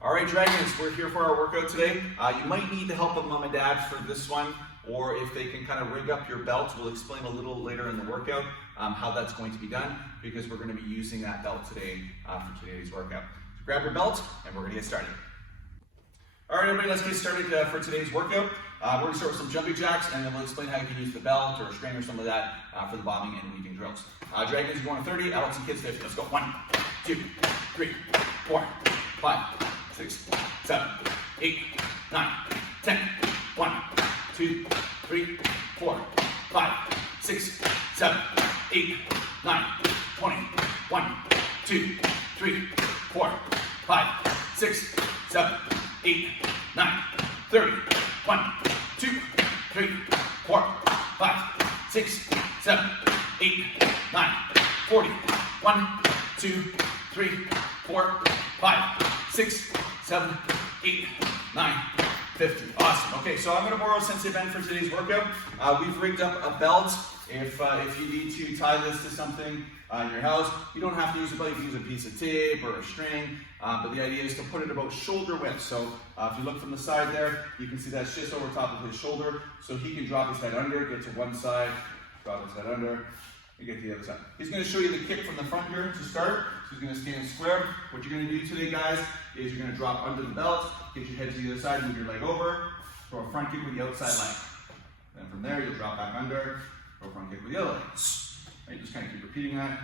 All right, Dragons, we're here for our workout today. You might need the help of mom and dad for this one, or if they can kind of rig up your belt. We'll explain a little later in the workout how that's going to be done, because we're going to be using that belt today for today's workout. So grab your belt, and we're going to get started. All right, everybody, let's get started for today's workout. We're going to start with some jumping jacks, and then we'll explain how you can use the belt or a string or some of that for the bombing and weaving drills. Dragons, you're going 30, adults and kids 50. Let's go. 1, 2, 3, 4, 5, 6, 7, 8, 9, 10. 1, 2, 3, 4, 5, 6, 7, 8, 9, 20. 1, 2, 3, 4, 5, 6, 7, 8, 9, 30. 1, 2, 3, 4, 5, 6, 7, 8, 9, 40. 1, 2, 3, 4, 5, 6, 7, 8, 9, 50. Awesome. Okay, so I'm going to borrow Sensei Ben for today's workout. We've rigged up a belt. If you need to tie this to something in your house, you don't have to use a belt. You can use a piece of tape or a string, but the idea is to put it about shoulder width. So if you look from the side there, you can see that's just over top of his shoulder, so he can drop his head under, get to one side, drop his head under, and get to the other side. He's going to show you the kick from the front here to start. So he's going to stand square. What you're going to do today, guys, is you're going to drop under the belt, get your head to the other side, move your leg over, throw a front kick with the outside leg. Then from there, you'll drop back under, throw a front kick with the other leg. Right, just kind of keep repeating that,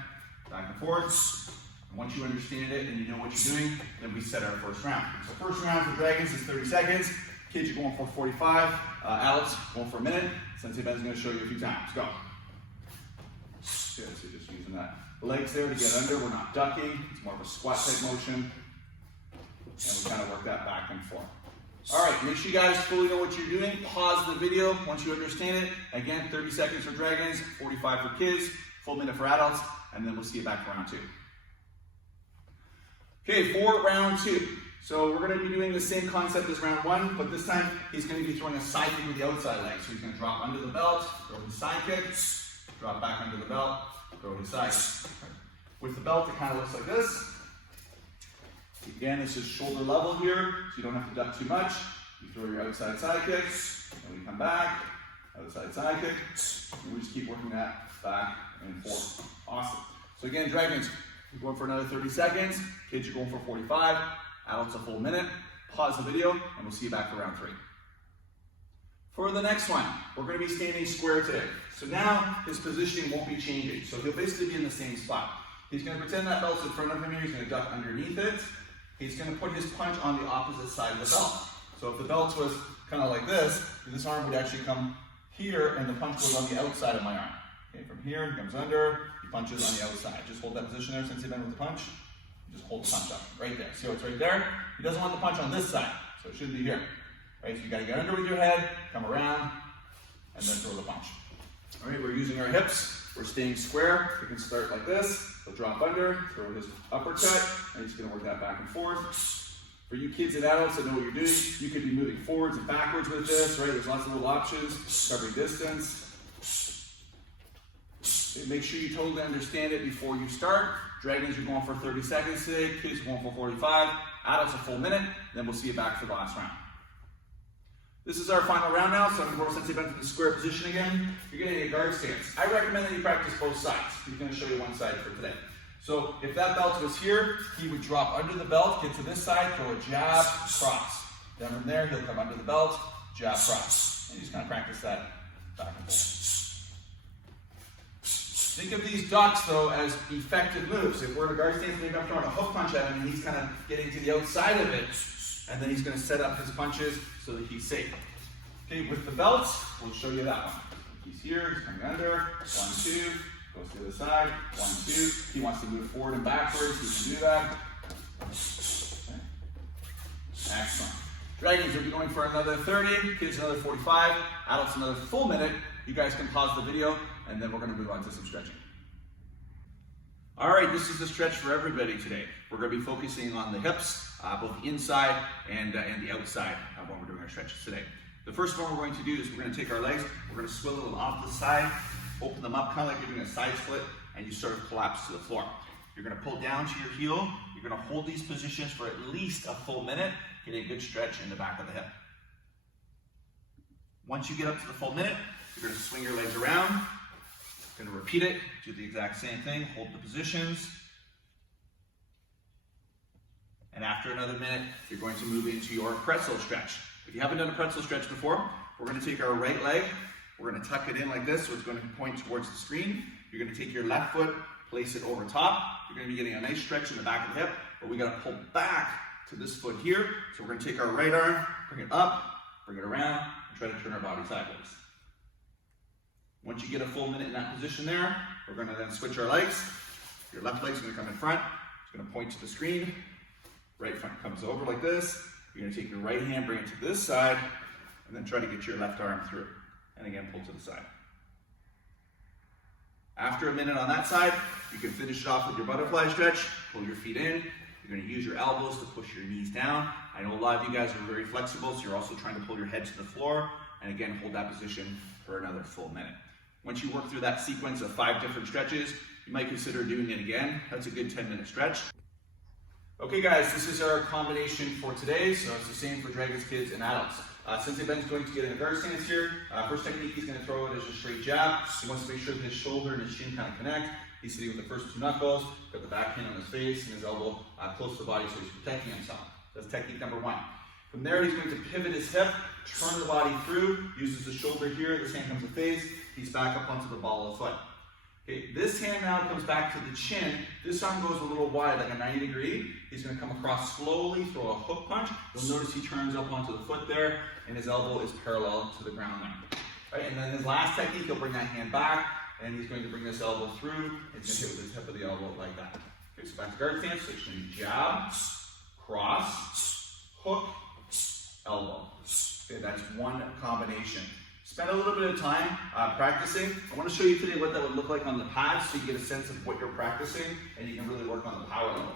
back and forth. And once you understand it and you know what you're doing, then we set our first round. So first round for Dragons is 30 seconds. Kids, you're going for 45. Adults, going for a minute. Sensei Ben's going to show you a few times. Go. Good, so just using that legs there to get under. We're not ducking. It's more of a squat type motion. And we kind of work that back and forth. All right, make sure you guys fully know what you're doing. Pause the video once you understand it. Again, 30 seconds for Dragons, 45 for kids, full minute for adults, and then we'll see you back for round 2. Okay, for round 2. So we're going to be doing the same concept as round 1, but this time he's going to be throwing a side kick with the outside leg. So he's going to drop under the belt, throw his side kick, drop back under the belt, throw his side kick. With the belt, it kind of looks like this. Again, this is shoulder level here, so you don't have to duck too much. You throw your outside side kicks, and we come back, outside side kick, and we just keep working that back and forth. Awesome. So again, Dragons, you're going for another 30 seconds. Kids, you're going for 45. Adults, a full minute. Pause the video, and we'll see you back for round 3. For the next one, we're going to be standing square today. So now his positioning won't be changing. So he'll basically be in the same spot. He's going to pretend that belt's in front of him here. He's going to duck underneath it. He's going to put his punch on the opposite side of the belt. So if the belt was kind of like this arm would actually come here, and the punch goes on the outside of my arm. Okay, from here, he comes under, he punches on the outside. Just hold that position there, Sensei Ben with the punch. Just hold the punch up, right there. See how it's right there? He doesn't want the punch on this side, so it shouldn't be here. Right, so you got to get under with your head, come around, and then throw the punch. All right, we're using our hips. We're staying square. We can start like this. He'll drop under, throw his uppercut, and he's going to work that back and forth. For you kids and adults that know what you're doing, you could be moving forwards and backwards with this, right? There's lots of little options, covering distance. Okay, make sure you totally understand it before you start. Dragons, you're going for 30 seconds today. Kids are going for 45. Adults, a full minute. Then we'll see you back for the last round. This is our final round now, so I'm going to borrow Sensei Ben to the square position again. You're going to get a guard stance. I recommend that you practice both sides. He's going to show you one side for today. So if that belt was here, he would drop under the belt, get to this side, throw a jab, cross. Then from there, he'll come under the belt, jab, cross. And you just kind of practice that back and forth. Think of these ducks, though, as effective moves. If we're in a guard stance, maybe I'm throwing a hook punch at him, and he's kind of getting to the outside of it, and then he's going to set up his punches so that he's safe. Okay, with the belts, we'll show you that one. He's here, he's coming under, 1, 2, goes to the other side, 1, 2. He wants to move forward and backwards, he can do that. Okay. Excellent. Dragons will be going for another 30, kids another 45, adults another full minute. You guys can pause the video, and then we're going to move on to some stretching. All right, this is the stretch for everybody today. We're going to be focusing on the hips, both the inside and the outside when we're doing our stretches today. The first one we're going to do is we're going to take our legs, we're going to swivel them off to the side, open them up kind of like you're doing a side split, and you sort of collapse to the floor. You're going to pull down to your heel, you're You're going to hold these positions for at least a full minute, get a good stretch in the back of the hip. Once you get up to the full minute, you're going to swing your legs around. You're going to repeat it, do the exact same thing, hold the positions. And after another minute, you're going to move into your pretzel stretch. If you haven't done a pretzel stretch before, we're going to take our right leg, we're going to tuck it in like this, so it's going to point towards the screen. You're going to take your left foot, place it over top. You're going to be getting a nice stretch in the back of the hip, but we got to pull back to this foot here. So we're going to take our right arm, bring it up, bring it around, and try to turn our body sideways. Once you get a full minute in that position there, we're going to then switch our legs. Your left leg's going to come in front. It's going to point to the screen. Right front comes over like this. You're going to take your right hand, bring it to this side, and then try to get your left arm through. And again, pull to the side. After a minute on that side, you can finish it off with your butterfly stretch. Pull your feet in. You're going to use your elbows to push your knees down. I know a lot of you guys are very flexible, so you're also trying to pull your head to the floor. And again, hold that position for another full minute. Once you work through that sequence of 5 different stretches, you might consider doing it again. That's a good 10-minute stretch. Okay guys, this is our combination for today, so it's the same for dragons, kids, and adults. Sensei Ben's going to get in a guard stance here. First technique, he's going to throw it as a straight jab. He wants to make sure that his shoulder and his chin kind of connect. He's sitting with the first 2 knuckles, got the back hand on his face and his elbow close to the body, so he's protecting himself. That's technique number 1. From there, he's going to pivot his hip, turn the body through, uses the shoulder here, this hand comes to face, he's back up onto the ball of the foot. Okay, this hand now comes back to the chin. This arm goes a little wide, like a 90 degree. He's going to come across slowly, throw a hook punch. You'll notice he turns up onto the foot there, and his elbow is parallel to the ground there. Right, and then his last technique, he'll bring that hand back, and he's going to bring this elbow through, and he's going to hit with the tip of the elbow like that. Okay, so back to guard stance, so it's going to be jab, cross, hook, elbow. Okay, that's one combination. Spend a little bit of time practicing. I want to show you today what that would look like on the pad so you get a sense of what you're practicing and you can really work on the power level.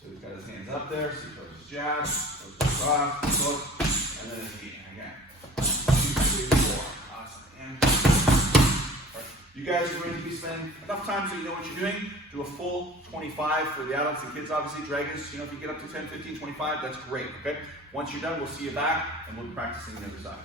So he's got his hands up there, so he throws his jab, goes across, hook, and then his knee. Again, 2, 3, 4. Awesome. And right. You guys are going to be spending enough time so you know what you're doing. Do a full 25 for the adults and kids, obviously. Dragons, you know, if you get up to 10, 15, 25, that's great, okay? Once you're done, we'll see you back and we'll be practicing the other side.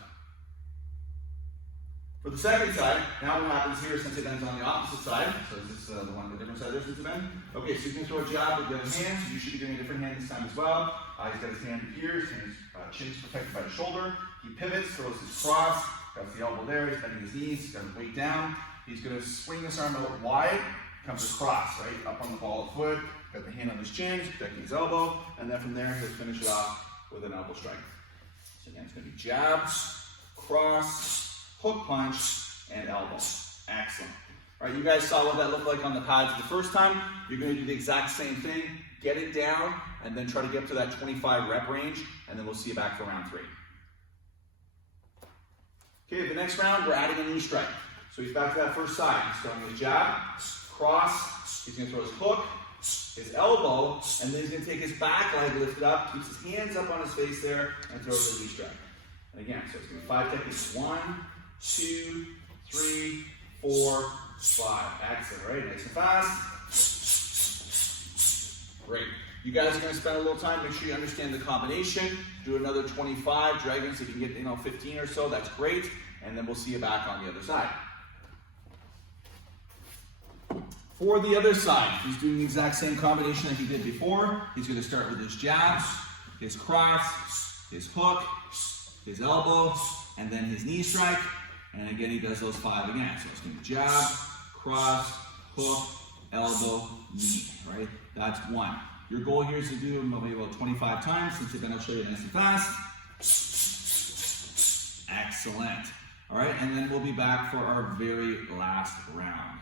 For the second side, now what happens here, Sensei Ben's on the opposite side. So is this the one on the different side there, Sensei Ben? Okay, so you can throw a jab with the other hand, so you should be doing a different hand this time as well. He's got his hand here, his chin's protected by the shoulder. He pivots, throws his cross, got the elbow there, he's bending his knees, he's got his weight down. He's going to swing this arm out wide, comes across, right, up on the ball of the foot, got the hand on his chin, he's protecting his elbow, and then from there he'll finish it off with an elbow strike. So again, it's going to be jabs, cross, hook punch, and elbow. Excellent. All right, you guys saw what that looked like on the pads the first time. You're going to do the exact same thing. Get it down, and then try to get up to that 25 rep range, and then we'll see you back for round 3. Okay, the next round, we're adding a knee strike. So he's back to that first side. He's throwing his jab, cross, he's going to throw his hook, his elbow, and then he's going to take his back leg lifted up, keeps his hands up on his face there, and throws the knee strike. And again, so it's going to be 5 techniques. 1, 2, 3, 4, 5. Excellent, right? Nice and fast. Great. You guys are going to spend a little time. Make sure you understand the combination. Do another 25 dragons. If you can get 15 or so, that's great. And then we'll see you back on the other side. For the other side, he's doing the exact same combination that he did before. He's going to start with his jabs, his cross, his hook, his elbow, and then his knee strike. And again, he does those 5 again. So it's going to be jab, cross, hook, elbow, knee, right? That's 1. Your goal here is to do maybe about 25 times, since then I'll show you nice and fast. Excellent. All right, and then we'll be back for our very last round.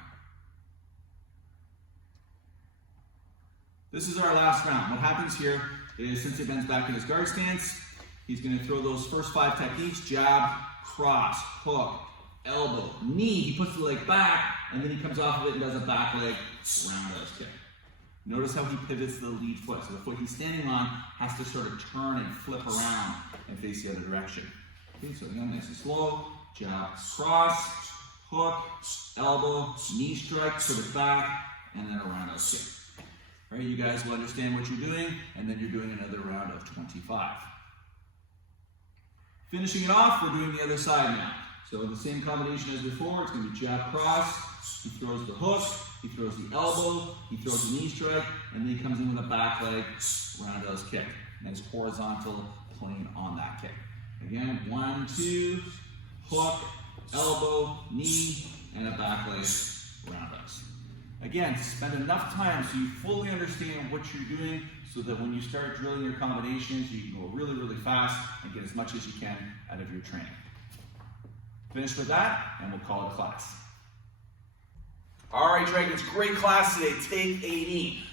This is our last round. What happens here is, since he bends back in his guard stance, he's going to throw those first 5 techniques: jab, cross, hook, elbow, knee. He puts the leg back, and then he comes off of it and does a back leg roundhouse kick. Notice how he pivots the lead foot. So the foot he's standing on has to sort of turn and flip around and face the other direction. Okay, so again, nice and slow. Jab, cross, hook, elbow, knee strike, put it back, and then a roundhouse kick. Right, you guys will understand what you're doing, and then you're doing another round of 25. Finishing it off, we're doing the other side now. So the same combination as before, it's going to be jab cross, he throws the hook, he throws the elbow, he throws the knee strike, and then he comes in with a back leg roundhouse kick. Nice horizontal plane on that kick. Again, 1, 2, hook, elbow, knee, and a back leg roundhouse. Again, spend enough time so you fully understand what you're doing so that when you start drilling your combinations, you can go really, really fast and get as much as you can out of your training. Finish with that, and we'll call it a class. All right, Dragons, great class today. Take 18.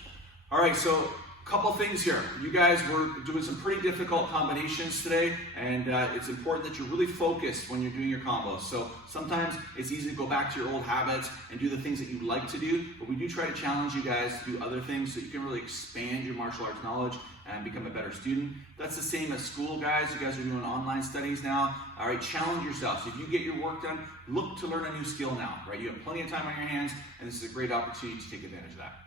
All right, so a couple things here. You guys were doing some pretty difficult combinations today, and it's important that you're really focused when you're doing your combos. So sometimes it's easy to go back to your old habits and do the things that you like to do, but we do try to challenge you guys to do other things so you can really expand your martial arts knowledge and become a better student. That's the same as school, guys. You guys are doing online studies now. All right, challenge yourself. So if you get your work done, look to learn a new skill now, right? You have plenty of time on your hands, and this is a great opportunity to take advantage of that.